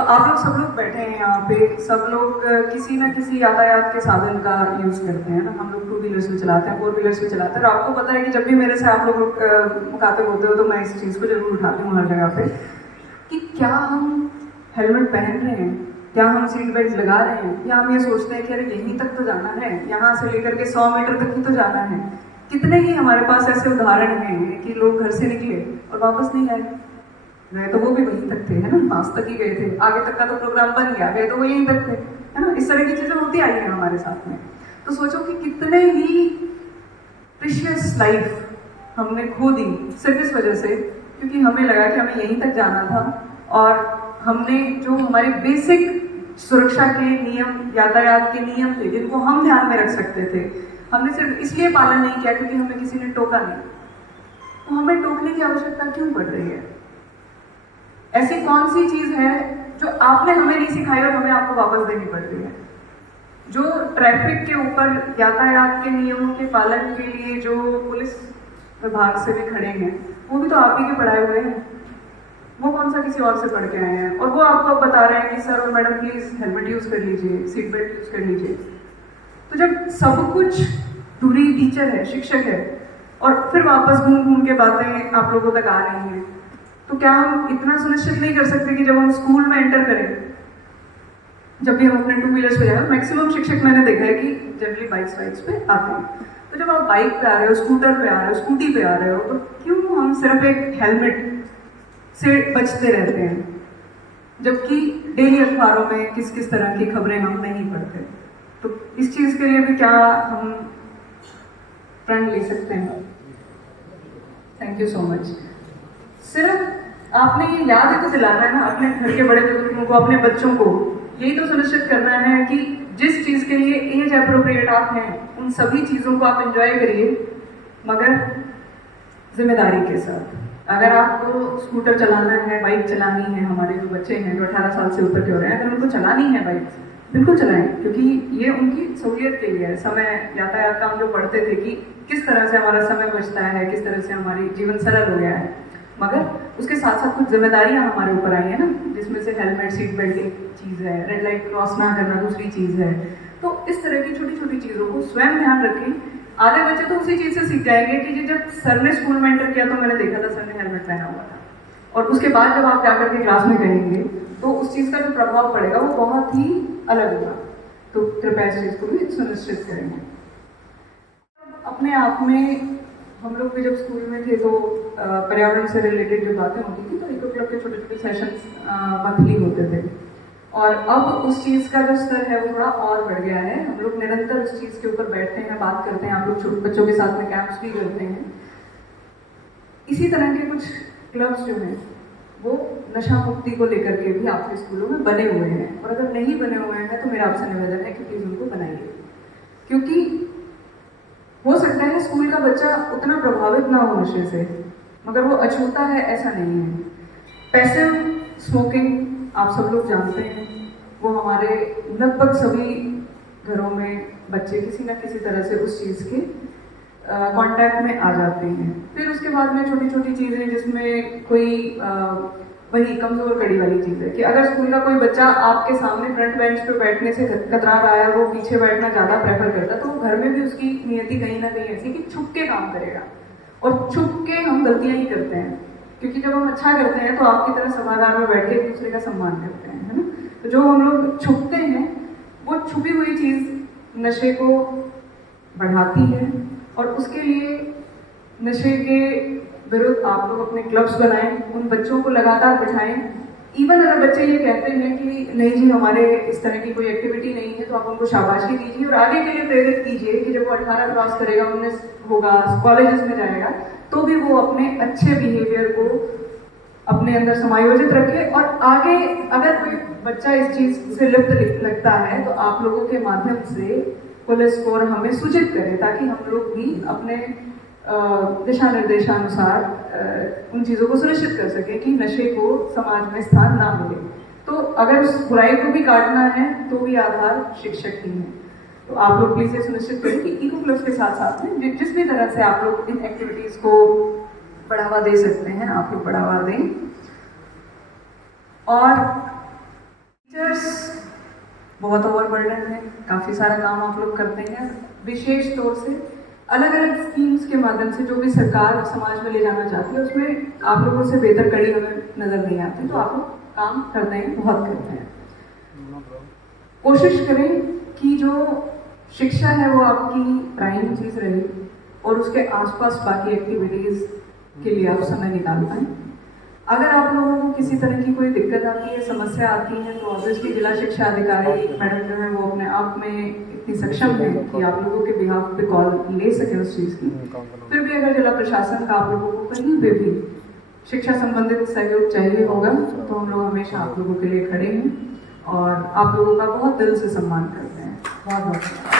तो आप लोग सब लोग बैठे हैं यहाँ पे, सब लोग किसी ना किसी यातायात के साधन का यूज़ करते हैं ना। हम लोग 2 व्हीलर्स में चलाते हैं, 4 व्हीलर्स में चलाते हैं, और आपको पता है कि जब भी मेरे से आप लोग मुखातिब होते हो तो मैं इस चीज़ को जरूर उठाती हूँ हर जगह पे, कि क्या हम हेलमेट पहन रहे हैं, क्या हम सीट बेल्ट लगा रहे हैं, या हम ये सोचते हैं कि अरे यहीं तक तो जाना है, यहाँ से लेकर के 100 मीटर तक ही तो जाना है। कितने ही हमारे पास ऐसे उदाहरण हैं कि लोग घर से निकले और वापस नहीं आए। गए तो वो भी वहीं तक थे, है ना, पास तक ही गए थे, आगे तक का तो प्रोग्राम बन गया, गए तो वो यहीं तक थे, है ना। इस तरह की चीजें होती आई हैं हमारे साथ में। तो सोचो कि कितने ही प्रीशियस लाइफ हमने खो दी सिर्फ इस वजह से, क्योंकि हमें लगा कि हमें यहीं तक जाना था, और हमने जो हमारे बेसिक सुरक्षा के नियम, यातायात के नियम थे, जिनको हम ध्यान में रख सकते थे, हमने सिर्फ इसलिए पालन नहीं किया क्योंकि हमें किसी ने टोका नहीं। तो हमें टोकने की आवश्यकता क्यों पड़ रही है? ऐसी कौन सी चीज है जो आपने हमें नहीं सिखाई और हमें आपको वापस देनी पड़ रही है? जो ट्रैफिक के ऊपर, यातायात के नियमों के पालन के लिए जो पुलिस विभाग से भी खड़े हैं, वो भी तो आप ही के पढ़ाए हुए हैं। वो कौन सा किसी और से पढ़ के आए हैं? और वो आपको बता रहे हैं कि सर और मैडम प्लीज हेलमेट यूज कर लीजिए, सीट बेल्ट यूज कर लीजिए। तो जब सब कुछ दूरी टीचर है, शिक्षक है, और फिर वापस घूम घूम के बातें आप लोगों तक आ रही हैं, तो क्या हम इतना सुनिश्चित नहीं कर सकते कि जब हम स्कूल में एंटर करें, जब भी हम अपने 2 व्हीलर्स पे जाए, मैक्सिमम शिक्षक मैंने देखा है कि जनरली बाइक्स पे आते हैं, तो जब आप बाइक पे आ रहे हो, स्कूटर पे आ रहे हो, स्कूटी पे आ रहे हो, तो क्यों हम सिर्फ एक हेलमेट से बचते रहते हैं, जबकि डेली अखबारों में किस किस तरह की खबरें हम नहीं पढ़ते? तो इस चीज के लिए भी क्या हम प्रण ले सकते हैं? Thank you so much. सिर्फ आपने ये याद ही तो दिलाना है ना अपने घर के बड़े बुजुर्गों को, अपने बच्चों को, यही तो सुनिश्चित करना है कि जिस चीज के लिए एज अप्रोप्रिएट आप हैं, उन सभी चीजों को आप एंजॉय करिए, मगर जिम्मेदारी के साथ। अगर आपको स्कूटर चलाना है, बाइक चलानी है, हमारे जो बच्चे हैं जो 18 साल से ऊपर के हो रहे हैं, अगर उनको चलानी है बाइक, बिल्कुल चलाएं, क्योंकि ये उनकी सहूलियत के लिए है। समय, यातायात का हम जो पढ़ते थे कि किस तरह से हमारा समय बचता है, किस तरह से हमारी जीवन सरल हो गया है, मगर उसके साथ साथ कुछ जिम्मेदारियां हमारे ऊपर आई है ना, जिसमें से हेलमेट, सीट बेल्ट एक चीज़ है, रेड लाइट क्रॉस ना करना दूसरी चीज़ है। तो इस तरह की छोटी छोटी चीज़ों को स्वयं ध्यान रखें। आधे बच्चे तो उसी चीज़ से सीख जाएंगे कि जब सर ने स्कूल में एंटर किया तो मैंने देखा था सर ने हेलमेट पहना हुआ था, और उसके बाद जब आप जाकर के क्लास में कहेंगे तो उस चीज़ का जो प्रभाव पड़ेगा वो बहुत ही अलग होगा। तो कृपया इस चीज़ को भी सुनिश्चित करेंगे। अपने आप में हम लोग भी जब स्कूल में थे तो पर्यावरण से रिलेटेड जो बातें होती थी, तो इको क्लब के छोटे छोटे सेशंस मंथली होते थे, और अब उस चीज़ का जो स्तर है वो थोड़ा और बढ़ गया है। हम लोग निरंतर उस चीज़ के ऊपर बैठते हैं, बात करते हैं, आप लोग छोटे बच्चों के साथ में कैंप्स भी करते हैं। इसी तरह के कुछ क्लब्स जो हैं वो नशा मुक्ति को लेकर के भी आपके स्कूलों में बने हुए हैं, और अगर नहीं बने हुए हैं तो मेरा आपसे निवेदन है कि प्लीज़ उनको बनाइए, क्योंकि हो सकता है स्कूल का बच्चा उतना प्रभावित ना हो नशे से, मगर वो अछूता है ऐसा नहीं है। पैसिव स्मोकिंग आप सब लोग जानते हैं, वो हमारे लगभग सभी घरों में बच्चे किसी ना किसी तरह से उस चीज़ के कांटेक्ट में आ जाते हैं। फिर उसके बाद में छोटी छोटी चीज़ें, जिसमें कोई वही कमजोर कड़ी वाली चीज़ है कि अगर स्कूल का कोई बच्चा आपके सामने फ्रंट बेंच पे बैठने से कतरा रहा है, वो पीछे बैठना ज़्यादा प्रेफर करता है, तो वो घर में भी उसकी नियति कहीं ना कहीं ऐसी कि छुप के काम करेगा, और छुप के हम गलतियां ही करते हैं, क्योंकि जब हम अच्छा करते हैं तो आपकी तरह सभागार में बैठ के एक दूसरे का सम्मान करते हैं, है ना। तो जो हम लोग छुपते हैं, वो छुपी हुई चीज़ नशे को बढ़ाती है, और उसके लिए नशे के विरुद्ध आप लोग अपने क्लब्स बनाएं, उन बच्चों को लगातार बिठाएं। इवन अगर बच्चे ये कहते हैं कि नहीं जी हमारे इस तरह की कोई एक्टिविटी नहीं है, तो आप उनको शाबाशी दीजिए और आगे के लिए प्रेरित कीजिए कि जब वो 18 क्रॉस करेगा, 19 होगा, कॉलेजेस में जाएगा, तो भी वो अपने अच्छे बिहेवियर को अपने अंदर समायोजित रखे। और आगे अगर कोई बच्चा इस चीज़ से लिप्त लगता है तो आप लोगों के माध्यम से पुलिस को और हमें सूचित करें, ताकि हम लोग भी अपने दिशा निर्देशानुसार उन चीज़ों को सुनिश्चित कर सकें कि नशे को समाज में स्थान ना मिले। तो अगर उस बुराई को भी काटना है तो भी आधार शिक्षक ही है। तो आप लोग प्लीज़ ये सुनिश्चित करें कि इको क्लब्स के साथ साथ में जिस भी तरह से आप लोग इन एक्टिविटीज़ को बढ़ावा दे सकते हैं, आप लोग बढ़ावा दें। और टीचर्स बहुत ओवरबर्डन है, काफ़ी सारा काम आप लोग करते हैं। विशेष तौर से अलग अलग स्कीम्स के माध्यम से जो भी सरकार समाज में ले जाना चाहती है उसमें आप लोगों से बेहतर कड़ी हमें नज़र नहीं आती, तो आप लोग काम करते हैं, बहुत करते हैं। कोशिश करें कि जो शिक्षा है वो आपकी प्राइम चीज़ रहे और उसके आसपास बाकी एक्टिविटीज़ के लिए आप समय निकाल पाएँ। अगर आप लोगों को किसी तरह की कोई दिक्कत आती है, समस्या आती है, तो ऑब्वियसली जिला शिक्षा अधिकारी मैडम जो है वो अपने आप में इतनी सक्षम है कि आप लोगों के बिहाफ पे कॉल ले सके उस चीज़ की। फिर भी अगर जिला प्रशासन का आप लोगों को कहीं पे भी शिक्षा संबंधित सहयोग चाहिए होगा तो हम लोग हमेशा आप लोगों के लिए खड़े हैं और आप लोगों का बहुत दिल से सम्मान करते हैं। बहुत बहुत